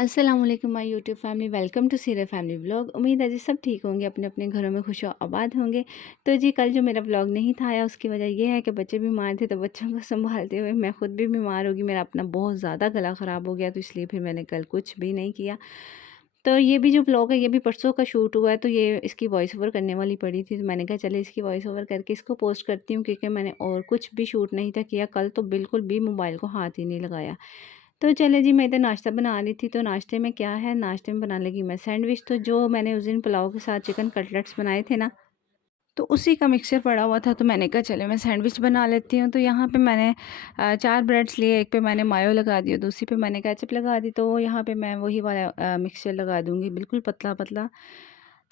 अस्सलाम वालेकुम my YouTube family, welcome to serial family vlog. उम्मीद है जी सब ठीक होंगे, अपने अपने घरों में खुश आबाद होंगे। तो जी कल जो मेरा व्लॉग नहीं था आया, उसकी वजह ये है कि बच्चे बीमार थे, तो बच्चों को संभालते हुए मैं खुद भी बीमार हो गई। मेरा अपना बहुत ज़्यादा गला ख़राब हो गया, तो इसलिए फिर मैंने कल कुछ भी नहीं किया। तो ये भी जो व्लॉग है ये भी परसों का शूट हुआ है, तो ये इसकी वॉइस ओवर करने वाली पड़ी थी, तो मैंने कहा चले इसकी वॉइस ओवर करके इसको पोस्ट करती हूँ, क्योंकि मैंने और कुछ भी शूट नहीं था किया कल, तो बिल्कुल भी मोबाइल को हाथ ही नहीं लगाया। तो चले जी, मैं इधर नाश्ता बना रही थी, तो नाश्ते में क्या है, नाश्ते में बनाने लगी मैं सैंडविच। तो जो मैंने उस दिन पुलाव के साथ चिकन कटलेट्स बनाए थे ना, तो उसी का मिक्सचर पड़ा हुआ था, तो मैंने कहा चले मैं सैंडविच बना लेती हूँ। तो यहाँ पे मैंने 4 ब्रेड्स लिए, एक पे मैंने मायो लगा दी और दूसरी पे मैंने केचप लगा दी। तो यहाँ पे मैं वही वाला मिक्सचर लगा दूँगी, बिल्कुल पतला-पतला,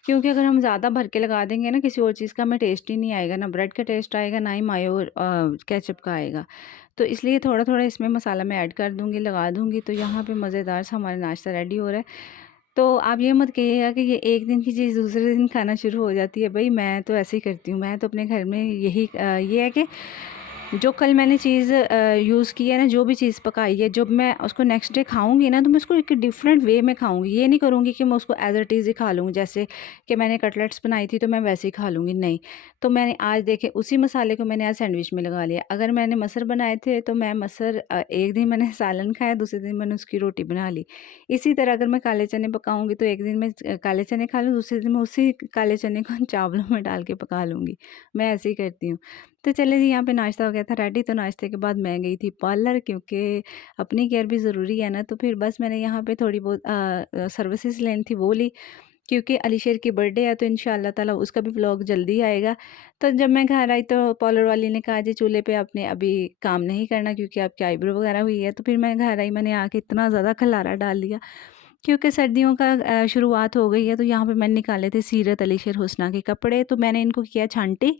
क्योंकि अगर हम ज़्यादा भर के लगा देंगे ना किसी और चीज़ का, हमें टेस्ट ही नहीं आएगा, ना ब्रेड का टेस्ट आएगा, ना ही मायो और केचप का आएगा। तो इसलिए थोड़ा-थोड़ा इसमें मसाला मैं ऐड कर दूँगी, लगा दूँगी। तो यहाँ पे मज़ेदार सा हमारा नाश्ता रेडी हो रहा है। तो आप ये मत कहिएगा कि ये एक दिन की चीज़ दूसरे दिन खाना शुरू हो जाती है। भई मैं तो ऐसे ही करती हूँ। मैं तो अपने घर में यही ये है कि जो कल मैंने चीज़ यूज़ की है ना, जो भी चीज़ पकाई है, जब मैं उसको नेक्स्ट डे खाऊँगी ना, तो मैं उसको एक डिफरेंट वे में खाऊँगी। ये नहीं करूँगी कि मैं उसको एज़ इट इज़ ही खा लूँ, जैसे कि मैंने कटलेट्स बनाई थी तो मैं वैसे ही खा लूँगी, नहीं। तो मैंने आज देखें उसी मसाले को मैंने आज सैंडविच में लगा लिया। अगर मैंने मटर बनाए थे तो मैं मटर एक दिन मैंने सालन खाया, दूसरे दिन मैंने उसकी रोटी बना ली। इसी तरह अगर मैं काले चने पकाऊँगी तो एक दिन मैं काले चने खा लूँ, दूसरे दिन मैं उसी काले चने को चावलों में डाल के पका लूँगी। मैं ऐसे ही करती हूँ। तो चलिए जी, यहाँ पे नाश्ता हो गया था रेडी, तो नाश्ते के बाद मैं गई थी पार्लर, क्योंकि अपनी केयर भी ज़रूरी है ना। तो फिर बस मैंने यहाँ पे थोड़ी बहुत सर्विसेज़ लेनी थी वो ली, क्योंकि अलीशेर की बर्थडे है, तो इंशाल्लाह ताला उसका भी व्लॉग जल्दी आएगा। तो जब मैं घर आई तो पार्लर वाली ने कहा जी चूल्हे पे आपने अभी काम नहीं करना, क्योंकि आपकी आईब्रो वगैरह हुई है। तो फिर मैं घर आई, मैंने आके इतना ज़्यादा खलारा डाल दिया, क्योंकि सर्दियों का शुरुआत हो गई है। तो यहाँ पे मैंने निकाले थे सीरत अली शेर हुस्ना के कपड़े, तो मैंने इनको किया छांटी।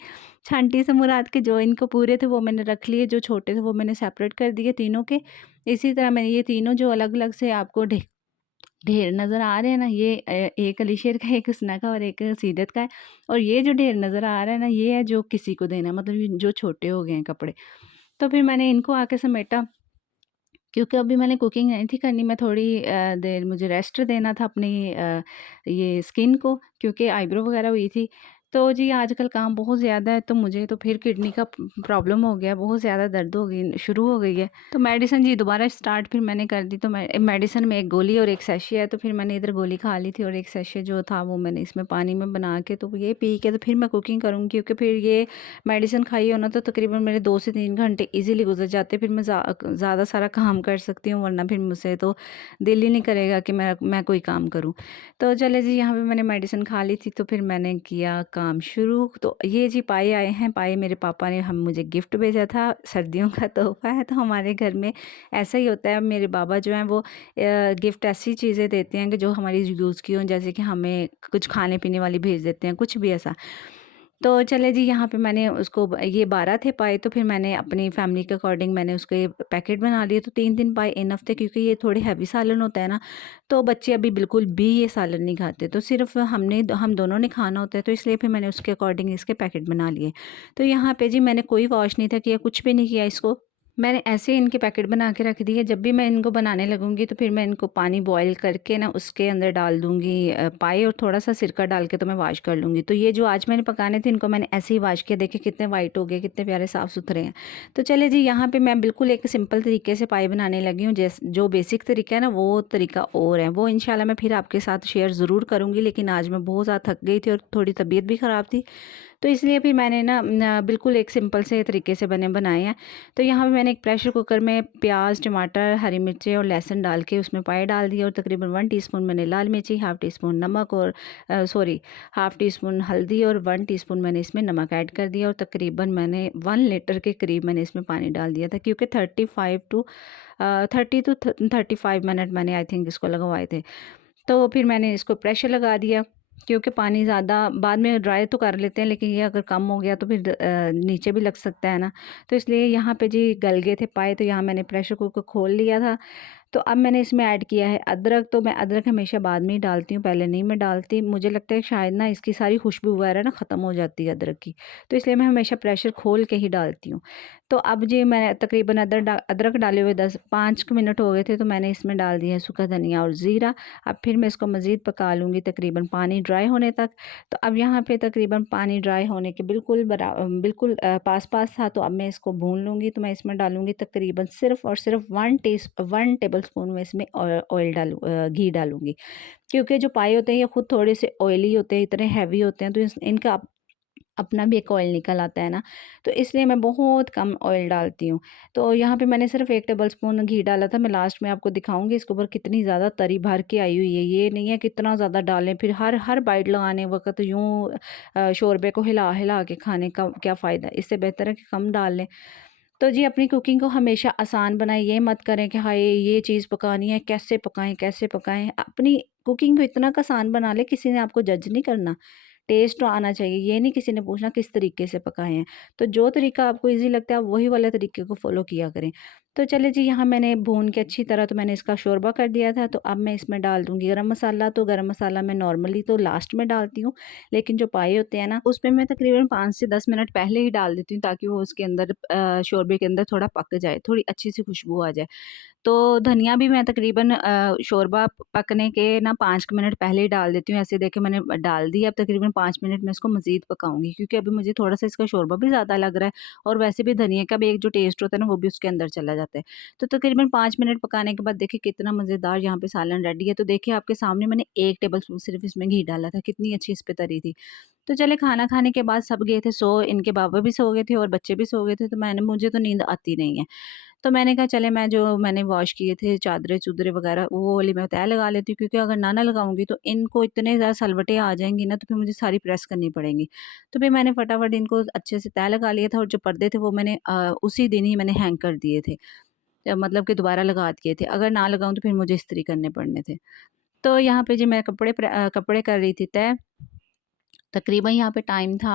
छांटी से मुराद के जो इनको पूरे थे वो मैंने रख लिए, जो छोटे थे वो मैंने सेपरेट कर दिए तीनों के। इसी तरह मैंने ये तीनों जो अलग-अलग से आपको ढेर नज़र आ रहे हैं ना, ये एक अली शेर का, एक हुस्ना का और एक सीरत का है। और ये जो ढेर नज़र आ रहा है ना, ये है जो किसी को देना है, मतलब ये जो छोटे हो गए हैं कपड़े। तो फिर मैंने इनको आके समेटा, क्योंकि अभी मैंने कुकिंग नहीं थी करनी, मैं थोड़ी देर मुझे रेस्ट देना था अपनी ये स्किन को, क्योंकि आईब्रो वगैरह हुई थी। तो जी आजकल काम बहुत ज़्यादा है, तो मुझे तो फिर किडनी का प्रॉब्लम हो गया, बहुत ज़्यादा दर्द हो गई, शुरू हो गई है। तो मेडिसिन जी दोबारा स्टार्ट फिर मैंने कर दी। तो मेडिसिन में एक गोली और एक सैशे है, तो फिर मैंने इधर गोली खा ली थी और एक सैशे जो था वो मैंने इसमें पानी में बना के तो ये पी के तो फिर मैं कुकिंग करूँगी, क्योंकि फिर ये मेडिसिन खाई हो ना तो तकरीबन मेरे 2 से 3 घंटे ईज़िली गुज़र जाते, फिर मैं ज़्यादा सारा काम कर सकती हूँ, वरना फिर मुझसे तो दिल ही नहीं करेगा कि मैं कोई काम करूँ। तो चले जी, यहाँ पे मैंने मेडिसिन खा ली थी, तो फिर मैंने किया काम शुरू। तो ये जी पाए आए हैं, पाए मेरे पापा ने हम मुझे गिफ्ट भेजा था, सर्दियों का तोहफ़ा है। तो हमारे घर में ऐसा ही होता है, मेरे बाबा जो हैं वो गिफ्ट ऐसी चीज़ें देते हैं कि जो हमारी यूज़ की हों, जैसे कि हमें कुछ खाने-पीने वाली भेज देते हैं, कुछ भी ऐसा। तो चले जी, यहाँ पे मैंने उसको ये 12 थे पाए, तो फिर मैंने अपनी फैमिली के अकॉर्डिंग मैंने उसके पैकेट बना लिए। तो 3-3 पाए इनफ थे, क्योंकि ये थोड़े हैवी सालन होता है ना, तो बच्चे अभी बिल्कुल भी ये सालन नहीं खाते, तो सिर्फ हम दोनों ने खाना होता है, तो इसलिए फिर मैंने उसके अकॉर्डिंग इसके पैकेट बना लिए। तो यहाँ पे जी मैंने कोई वॉश नहीं था किया, कुछ भी नहीं किया इसको। मैंने ऐसे ही इनके पैकेट बना के रख दिए। जब भी मैं इनको बनाने लगूँगी तो फिर मैं इनको पानी बॉयल करके ना उसके अंदर डाल दूँगी पाई, और थोड़ा-सा सिरका डाल के तो मैं वॉश कर लूँगी। तो ये जो आज मैंने पकाने थे इनको मैंने ऐसे ही वॉश किया, देखिए कितने वाइट हो गए, कितने प्यारे साफ़-सुथरे हैं। तो चलिए जी, यहाँ पे मैं बिल्कुल एक सिंपल तरीके से पाई बनाने लगी हूँ। जो बेसिक तरीका है ना वो तरीका और है, वो इंशाल्लाह मैं फिर आपके साथ शेयर ज़रूर करूँगी। लेकिन आज मैं बहुत ज़्यादा थक गई थी और थोड़ी तबीयत भी ख़राब थी, तो इसलिए फिर मैंने ना बिल्कुल एक सिंपल से तरीके से बनाए हैं। तो यहाँ पे मैंने एक प्रेशर कुकर में प्याज, टमाटर, हरी मिर्चें और लहसुन डाल के उसमें पाए डाल दिया, और तकरीबन 1 टीस्पून मैंने लाल मिर्ची, हाफ़ टी स्पून नमक और हाफ़ टी स्पून हल्दी और 1 टीस्पून मैंने इसमें नमक ऐड कर दिया, और तकरीबन मैंने 1 लीटर के करीब मैंने इसमें पानी डाल दिया था, क्योंकि 30 टू 35 मिनट मैंने आई थिंक इसको लगवाए थे। तो फिर मैंने इसको प्रेशर लगा दिया, क्योंकि पानी ज़्यादा बाद में ड्राई तो कर लेते हैं, लेकिन ये अगर कम हो गया तो फिर नीचे भी लग सकता है ना। तो इसलिए यहाँ पे जी गल गए थे पाए, तो यहाँ मैंने प्रेशर कुकर खोल लिया था। तो अब मैंने इसमें ऐड किया है अदरक। तो मैं अदरक हमेशा बाद में ही डालती हूँ, पहले नहीं मैं डालती। मुझे लगता है शायद ना इसकी सारी खुशबू वगैरह ना ख़त्म हो जाती है अदरक की, तो इसलिए मैं हमेशा प्रेशर खोल के ही डालती हूँ। तो अब जी मैं तकरीबन अदरक डाले हुए 5 मिनट हो गए थे, तो मैंने इसमें डाल दिया है सूखा धनिया और ज़ीरा। अब फिर मैं इसको मज़ीद पका लूँगी तकरीबन पानी ड्राई होने तक। तो अब यहाँ पे तकरीबन पानी ड्राई होने के बिल्कुल पास-पास था, तो अब मैं इसको भून लूँगी। तो मैं इसमें डालूँगी तकरीबन सिर्फ़ और सिर्फ़ 1 टेबलस्पून में इसमें घी डालूँगी। क्योंकि जो पाए होते हैं ये खुद थोड़े से ऑयली होते हैं, इतने हैवी होते हैं, तो इनका अपना भी एक ऑयल निकल आता है ना, तो इसलिए मैं बहुत कम ऑयल डालती हूँ। तो यहाँ पे मैंने सिर्फ़ 1 टेबलस्पून घी डाला था। मैं लास्ट में आपको दिखाऊँगी इसके ऊपर कितनी ज़्यादा तरी भर के आई हुई है। ये नहीं है कि इतना ज़्यादा डालें, फिर हर हर बाइट लगाने वक़्त यूँ शोरबे को हिला-हिला के खाने का क्या फ़ायदा? इससे बेहतर है कि कम डाल लें। तो जी अपनी कुकिंग को हमेशा आसान बनाएँ, ये मत करें कि हाय ये चीज़ पकानी है, कैसे पकाएँ कैसे पकाएँ? अपनी कुकिंग को इतना क आसान बना लें, किसी ने आपको जज नहीं करना। टेस्ट तो आना चाहिए, ये नहीं किसी ने पूछना किस तरीके से पकाए हैं। तो जो तरीका आपको ईज़ी लगता है, आप वही वाले तरीके को फ़ॉलो किया करें। तो चलिए जी, यहाँ मैंने भून के अच्छी तरह तो मैंने इसका शोरबा कर दिया था, तो अब मैं इसमें डाल दूँगी गरम मसाला। तो गरम मसाला मैं नॉर्मली तो लास्ट में डालती हूँ, लेकिन जो पाए होते हैं ना, उसमें मैं तकरीबन 5 से 10 मिनट पहले ही डाल देती हूँ, ताकि वो उसके अंदर शोरबे के अंदर थोड़ा पक जाए, थोड़ी अच्छी-सी खुशबू आ जाए। तो धनिया भी मैं तकरीबन शोरबा पकने के ना 5 मिनट पहले ही डाल देती हूँ। ऐसे देखिए मैंने डाल दी, अब तकरीबन 5 मिनट में इसको मज़ीद पकाऊँगी, क्योंकि अभी मुझे थोड़ा-सा इसका शोरबा भी ज़्यादा लग रहा है, और वैसे भी धनिया का भी एक जो टेस्ट होता है ना, वो भी उसके अंदर चला जाता है। तो तकरीबन 5 मिनट पकाने के बाद देखिए कितना मज़ेदार यहाँ पे सालन रेडी है। तो देखिए आपके सामने मैंने 1 टेबल स्पून सिर्फ़ इसमें घी डाला था, कितनी अच्छी इस पे तरी थी। तो चले खाना खाने के बाद सब गए थे सो, इनके बाबा भी सो गए थे और बच्चे भी सो गए थे, तो मुझे तो नींद आती नहीं है। तो मैंने कहा चले मैं जो मैंने वॉश किए थे चादरें-चूदरें वगैरह, वो वाली मैं तह लगा लेती हूँ, क्योंकि अगर ना लगाऊँगी तो इनको इतने ज़्यादा सलवटें आ जाएँगी ना, तो फिर मुझे सारी प्रेस करनी पड़ेंगी। तो फिर मैंने फटाफट इनको अच्छे से तह लगा लिया था, और जो पर्दे थे वो मैंने उसी दिन ही मैंने हैंग कर दिए थे। मतलब कि दोबारा लगा दिए थे। अगर ना लगाऊँ तो फिर मुझे इस्त्री करने पड़ने थे। तो यहाँ पे जी मैं कपड़े कर रही थी तह। तकरीबन यहाँ पे टाइम था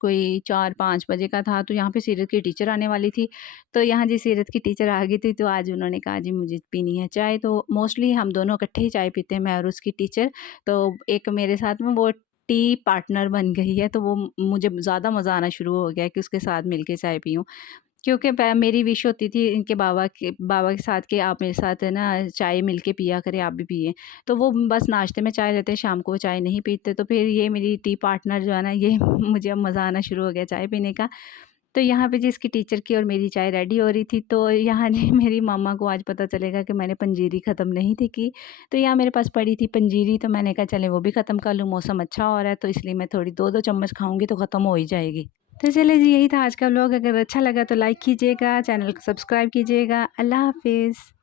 कोई 4-5 बजे का था, तो यहाँ पे सीरत की टीचर आने वाली थी। तो यहाँ जी सीरत की टीचर आ गई थी, तो आज उन्होंने कहा जी मुझे पीनी है चाय। तो मोस्टली हम दोनों इकट्ठे ही चाय पीते हैं, मैं और उसकी टीचर। तो एक मेरे साथ में वो टी पार्टनर बन गई है, तो वो मुझे ज़्यादा मज़ा आना शुरू हो गया है कि उसके साथ मिलके चाय पीऊँ। क्योंकि मेरी विश होती थी इनके बाबा के साथ कि आप मेरे साथ है ना चाय मिलके पिया करें, आप भी पिएँ। तो वो बस नाश्ते में चाय लेते, शाम को वो चाय नहीं पीते, तो फिर ये मेरी टी पार्टनर जो है ना, ये मुझे अब मज़ा आना शुरू हो गया चाय पीने का। तो यहाँ पे जी इसकी टीचर की और मेरी चाय रेडी हो रही थी, तो यहाँ जी मेरी मम्मा को आज पता चलेगा कि मैंने पंजीरी ख़त्म नहीं थी की। तो यहाँ मेरे पास पड़ी थी पंजीरी, तो मैंने कहा चलें वो भी ख़त्म कर लूँ, मौसम अच्छा हो रहा है, तो इसलिए मैं थोड़ी 2-2 चम्मच खाऊँगी तो ख़त्म हो ही जाएगी। तो चलिए जी, यही था आज का व्लॉग। अगर अच्छा लगा तो लाइक कीजिएगा, चैनल को सब्सक्राइब कीजिएगा। अल्लाह हाफ़िज़।